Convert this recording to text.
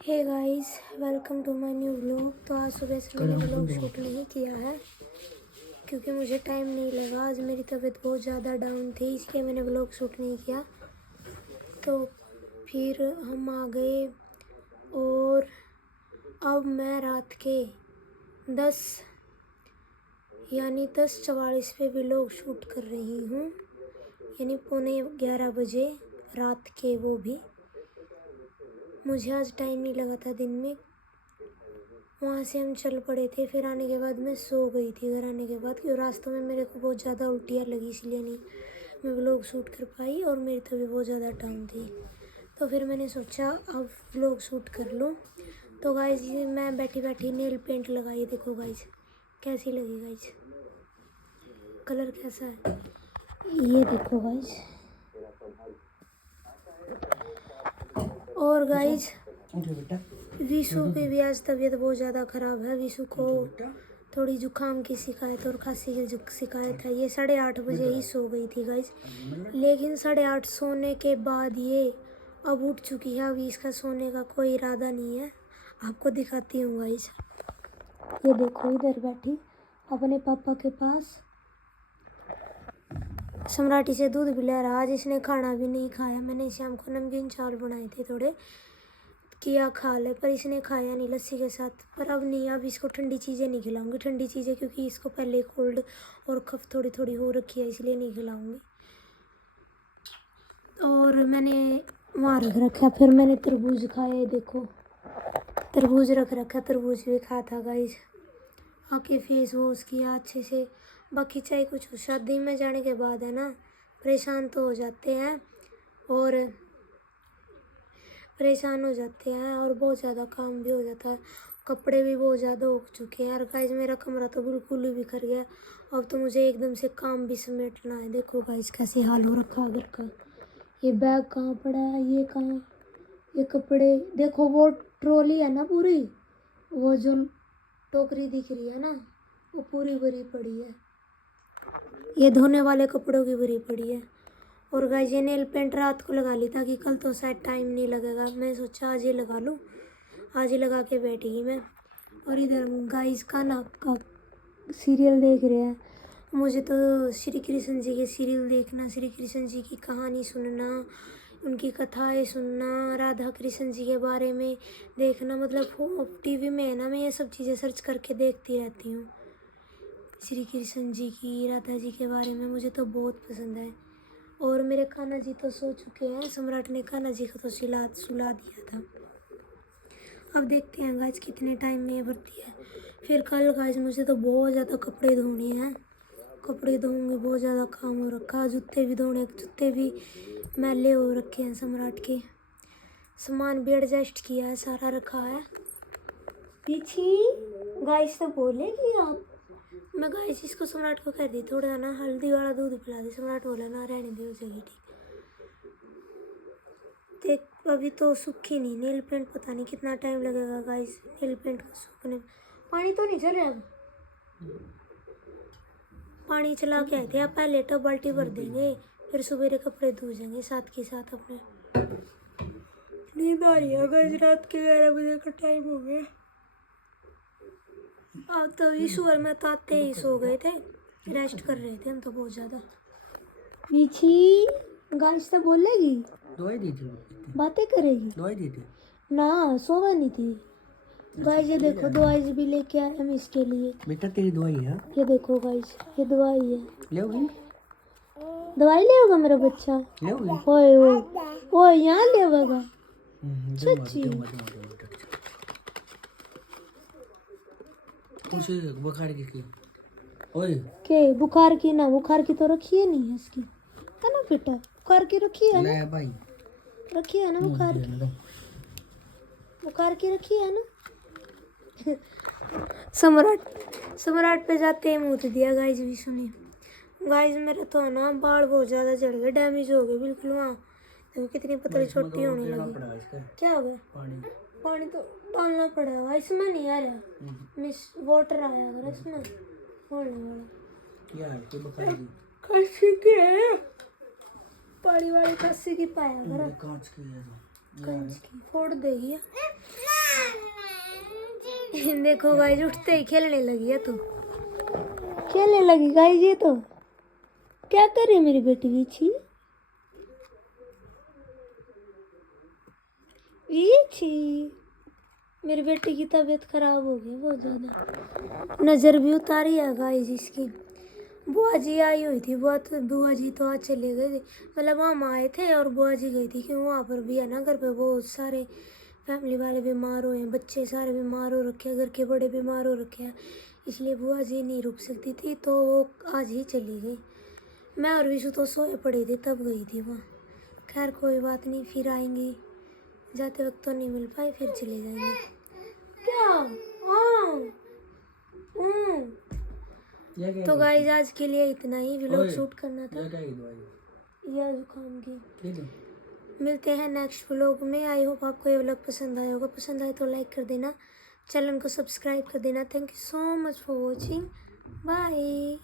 Hey guys, welcome to my new vlog. तो आज सुबह से मैंने व्लॉग शूट नहीं किया है क्योंकि मुझे टाइम नहीं लगा। आज मेरी तबीयत बहुत ज़्यादा डाउन थी, इसलिए मैंने व्लॉग शूट नहीं किया। तो फिर हम आ गए और अब मैं रात के 10:44 पे व्लॉग शूट कर रही हूँ, यानी 11:15 बजे रात के। वो भी मुझे आज टाइम नहीं लगा था दिन में। वहाँ से हम चल पड़े थे, फिर आने के बाद मैं सो गई थी घर आने के बाद, क्योंकि रास्तों में मेरे को बहुत ज़्यादा उल्टियाँ लगी, इसलिए नहीं मैं व्लॉग शूट कर पाई और मेरी तबीयत बहुत ज़्यादा डाउन थी। तो फिर मैंने सोचा अब व्लॉग शूट कर लूँ। तो गाइज मैं बैठी बैठी नेल पेंट लगाई, देखो गाइज कैसी लगी गाइज, कलर कैसा है ये देखो गाइज। और गाइज विशु की भी आज तबीयत बहुत ज़्यादा ख़राब है। विशु को थोड़ी जुकाम की शिकायत और खांसी की शिकायत है। ये 8:30 बजे ही सो गई थी गाइज, लेकिन 8:30 सोने के बाद ये अब उठ चुकी है। अभी इसका सोने का कोई इरादा नहीं है। आपको दिखाती हूँ गाइज, ये देखो इधर बैठी अपने पापा के पास सम्राटी से दूध भी ले रहा। आज इसने खाना भी नहीं खाया। मैंने शाम को नमकीन चावल बनाए थे थोड़े, किया खा ले, पर इसने खाया नहीं लस्सी के साथ। पर अब नहीं, अब इसको ठंडी चीज़ें नहीं खिलाऊंगी, ठंडी चीज़ें, क्योंकि इसको पहले कोल्ड और कफ थोड़ी थोड़ी हो रखी है, इसलिए नहीं खिलाऊंगी। और मैंने वहाँ रख रखा, फिर मैंने तरबूज खाया, देखो तरबूज रख रखा, तरबूज भी खा था गाइज। आके फेस वॉश किया अच्छे से। बाकी चाहे कुछ हो, शादी में जाने के बाद है ना, परेशान तो हो जाते हैं और बहुत ज़्यादा काम भी हो जाता है। कपड़े भी बहुत ज़्यादा हो चुके हैं यार गाइज। मेरा कमरा तो बिल्कुल ही बिखर गया। अब तो मुझे एकदम से काम भी समेटना है। देखो गाइज कैसे हाल हो रखा घर का। ये बैग कहाँ पड़ा है, ये कहाँ, ये कपड़े देखो, वो ट्रॉली है ना पूरी, वो जो टोकरी दिख रही है ना, वो पूरी भरी पड़ी है। ये धोने वाले कपड़ों की भरी पड़ी है। और गाइस ये नेल पेंट रात को लगा ली ताकि कल तो शायद टाइम नहीं लगेगा। मैं सोचा आज ही लगा लूँ, आज ही लगा के बैठी मैं। और इधर गाइस खाना का सीरियल देख रहे हैं। मुझे तो श्री कृष्ण जी के सीरियल देखना, श्री कृष्ण जी की कहानी सुनना, उनकी कथाएं सुनना, राधा कृष्ण जी के बारे में देखना, मतलब टीवी में है ना, मैं ये सब चीज़ें सर्च करके देखती रहती हूँ। श्री कृष्ण जी की, राधा जी के बारे में मुझे तो बहुत पसंद है। और मेरे कान्हा जी तो सो चुके हैं, सम्राट ने कान्हा जी को तो सुला दिया था। अब देखते हैं गाइस कितने टाइम में ये भरती है। फिर कल गाइस मुझे तो बहुत ज़्यादा कपड़े धोने हैं, कपड़े धोऊंगे, बहुत ज़्यादा काम हो रखा है। जूते भी धोने, जूते भी मैले हो रखे हैं सम्राट के। सामान भी एडजस्ट किया है, सारा रखा है पीछे। गाइस तो बोलेगी आप, मैं गाइस इसको सम्राट को कह दी थोड़ा ना हल्दी वाला दूध पिला दे। सम्राट बोला ना रहने दे, हो जाएगी ठीक। देख अभी तो सूखी नहीं नेल पेंट, पता नहीं कितना टाइम लगेगा गाइस नेल पेंट को सूखने में। पानी तो नहीं चल रहा अब, पानी चला के आए थे। आप पहले तो बाल्टी भर देंगे, फिर सवेरे कपड़े धो जाएंगे साथ के साथ अपने। नींद आ रही है गाइस, रात के 11 बजे का टाइम हो गया। अब तो विशु और मैं ताते ही सो गए थे, रेस्ट कर रहे थे हम तो बहुत ज़्यादा। पीछी गाइस तो बोलेगी, दवाई दी थी, बातें करेगी, दवाई दी थी ना सोवा नहीं थी। गाइस ये देखो दवाई भी लेके आए हम इसके लिए। बेटा तेरी दवाई है, ये देखो गाइस ये दवाई है, लेओगी? दवाई ले होगा मेरा बच्चा। लेओगी? ओए ओए ओए यहाँ ले होगा सच्ची। कुछ बुखार की ओए के बुखार की ना, बुखार की तो रखी है नहीं है इसकी, है ना बेटा, बुखार की रखी है ना, ले भाई रखी है ना बुखार की, बुखार की रखी है ना। सम्राट पे जाते ही मुँह दिया गाइस विशु ने। गाइस मेरे तो ना बाल बहुत ज़्यादा झड़ गए, डैमेज हो गए बिल्कुल। वहाँ देखो कितनी पतली छोटी होने लगी। क्या हो गया? पानी तो डालना पड़ेगा, इसमें नहीं आ रहा, मिस वाटर आया अगर इसमें होने वाला। क्या है कि बुखार की खस्सी की है, पानी वाली खस्सी की पाया अगर। कांच की है, कंच की फोड़ देगी। देखो गाइस उठते ही खेलने लगी है तू, खेलने लगी गाइस। ये तो क्या कर रही है मेरी बेटी वीछी, वीछी। मेरी बेटी की तबीयत खराब हो गई बहुत ज़्यादा, नज़र भी उतारी है गाइस इसकी। बुआ जी आई हुई थी, बुआ जी तो आज चले गए थे, मतलब मामा आए थे और बुआ जी गई थी, क्योंकि वहाँ पर भी है ना घर पे बहुत सारे फैमिली वाले बीमार हुए हैं, बच्चे सारे बीमार हो रखे हैं, घर के बड़े बीमार हो रखे हैं, इसलिए बुआ जी नहीं रुक सकती थी तो वो आज ही चली गई। मैं और विशु तो सोए पड़े थे तब गई थी वहाँ। खैर कोई बात नहीं, फिर आएंगी, जाते वक्त तो नहीं मिल पाए, फिर चले जाएंगे। क्या हाँ ये क्या तो है? गाइस आज के लिए इतना ही, व्लॉग ओए, शूट करना था। ये क्या है दवाई? यह जुकाम की। ठीक है। मिलते हैं नेक्स्ट व्लॉग में। आई होप आपको ये व्लॉग पसंद आया होगा, पसंद आए तो लाइक कर देना, चैनल को सब्सक्राइब कर देना। Thank you so much for watching, bye.